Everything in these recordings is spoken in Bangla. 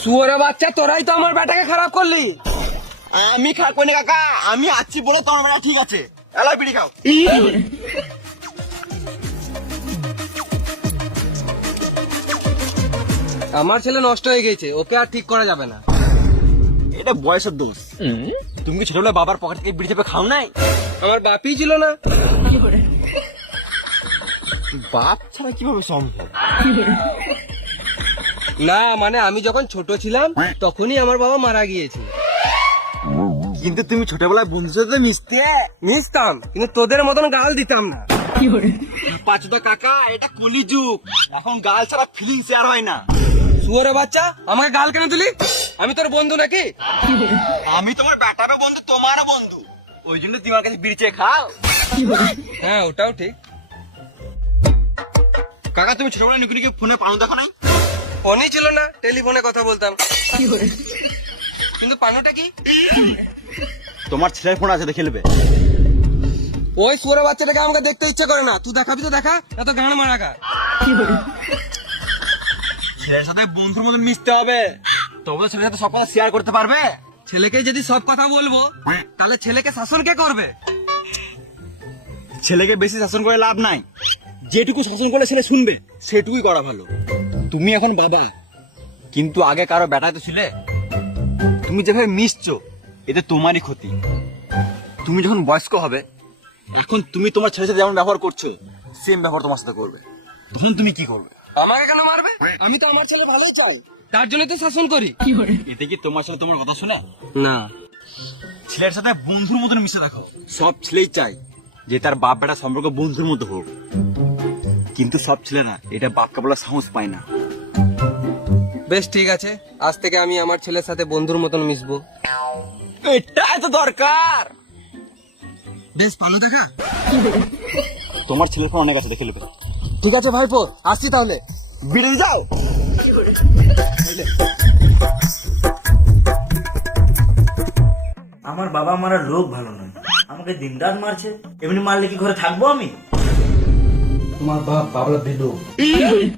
শুয়োরে বাচ্চা, তোরাই তো আমার বেটাকে খারাপ করলি। আমি খারাপ করিনি কাকা, আমি আছি বলে তোমার বেটা ঠিক আছে। এলাই বিড়ি খাও। আমার ছেলে নষ্ট হয়ে গেছে, ওকে আর ঠিক করা যাবে না। এটা বয়সের দোষ। তুমি কি ছোটবেলায় বাবার পকেট থেকে বিড়ি চেপে খাও নাই? আমার বাপই ছিল না। বাপ ছাড়া কিভাবে সম্ভব? না মানে আমি যখন ছোট ছিলাম তখনই আমার বাবা মারা গিয়েছে। কিন্তু তুমি ছোটবেলায় বন্ধুর সাথে মিশতে। মিশতাম, কিন্তু তোদের মতন গাল দিতাম না। পাঁচুদা কাকা, এটা কলিযুগ। এখন গাল ছাড়া ফিলিং শেয়ার হয় না। শুয়োরে বাচ্চা, আমাকে গাল কেন দিলি? আমি তোর বন্ধু নাকি? আমি তোমার বেটারও বন্ধু, তোমারও বন্ধু। ওই জন্য তোমার কাছে বিড়ি চেয়ে খাও। হ্যাঁ, ওটাও ঠিক। কাকা, তুমি ছোটবেলায় নুকি নুকি ফোনে পানু দেখো নাই? ফোনই ছিল না, টেলিফোনে কথা বলতাম। কিন্তু পানুটা কি? তোমার ছেলের ফোন আছে, দেখে নেবে। ওই শুয়োরে বাচ্চাটাকে আমাকে দেখতে ইচ্ছে করে না। তুই দেখাবি তো দেখা, এত গান মারা গা। ছেলের সাথে বন্ধুর মতো মিশতে হবে, তবে ছেলের সাথে সব কথা শেয়ার করতে পারবে। ছেলেকে যদি সব কথা বলবো, তাহলে ছেলেকে শাসন কে করবে? ছেলেকে বেশি শাসন করে লাভ নাই। যেটুকু শাসন করলে ছেলে শুনবে, সেটুকুই করা ভালো। তুমি এখন বাবা, কিন্তু আগে কারো বেটায় তো ছিলে। তুমি যেভাবে মিশছো, এতে তোমারই ক্ষতি। তুমি যখন বয়স্ক হবে, এখন তুমি তোমার ছেলের সাথে যেমন ব্যবহার করছো, সেম ব্যবহার তোমার সাথে করবে। তখন তুমি কি করবে? আমাকে কেন মারবে? আমি তো আমার ছেলে ভালোই চাই, তার জন্য তো শাসন করি। এতে কি তোমার ছেলে তোমার কথা শুনে? না। ছেলের সাথে বন্ধুর মতন মিশে রাখো। সব ছেলেই চাই যে তার বাপ বেটা সম্পর্ক বন্ধুর মতো হোক, কিন্তু সব ছেলেরা এটা বাপকে বলার সাহস পায় না। বেশ ঠিক আছে, আজ থেকে আমি আমার ছেলের সাথে বন্ধুর মতন মিশবো। এটাই তো দরকার। বেশ ভালো দেখা। তোমার ছেলের ফোন অনেক আছে, দেখে নেবে। ঠিক আছে ভাইপো, আসছি তাহলে। বিড়ি যাও। আমার বাবা মারার লোক ভালো নয়, আমাকে দিনরাত মারছে। এমনি মারলে কি ঘরে থাকবো আমি? তোমার বাপ বাবলা দিল,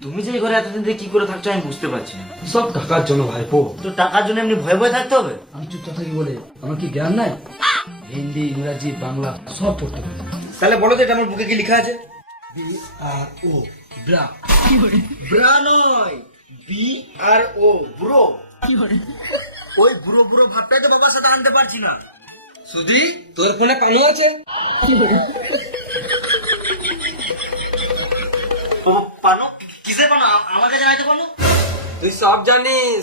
তুমি যে এই ঘরে এতদিন ধরে কি করে থাকছো আমি বুঝতে পারছি না। সব টাকার জন্য ভাইপো। তো টাকার জন্য এমনি ভয়ে ভয়ে থাকতে হবে? আমি চুপচাপ থাকি বলে আমার কি জ্ঞান নাই? হিন্দি, ইংরাজি, বাংলা সব পড়তে পারি। তাহলে বলো তো এটা আমার বুকে কি লেখা আছে? BRO bra. ব্রা নয়, BRO ব্রো। ওই বুড়ো বুড়ো ভাবটাই তো বাবার সাথে আনতে পারছি না। সুধি, তোর ফোনে কানু আছে? পানো কিসে পানো? আমার কাছে নাই তো পানো। তুই সব জানিস,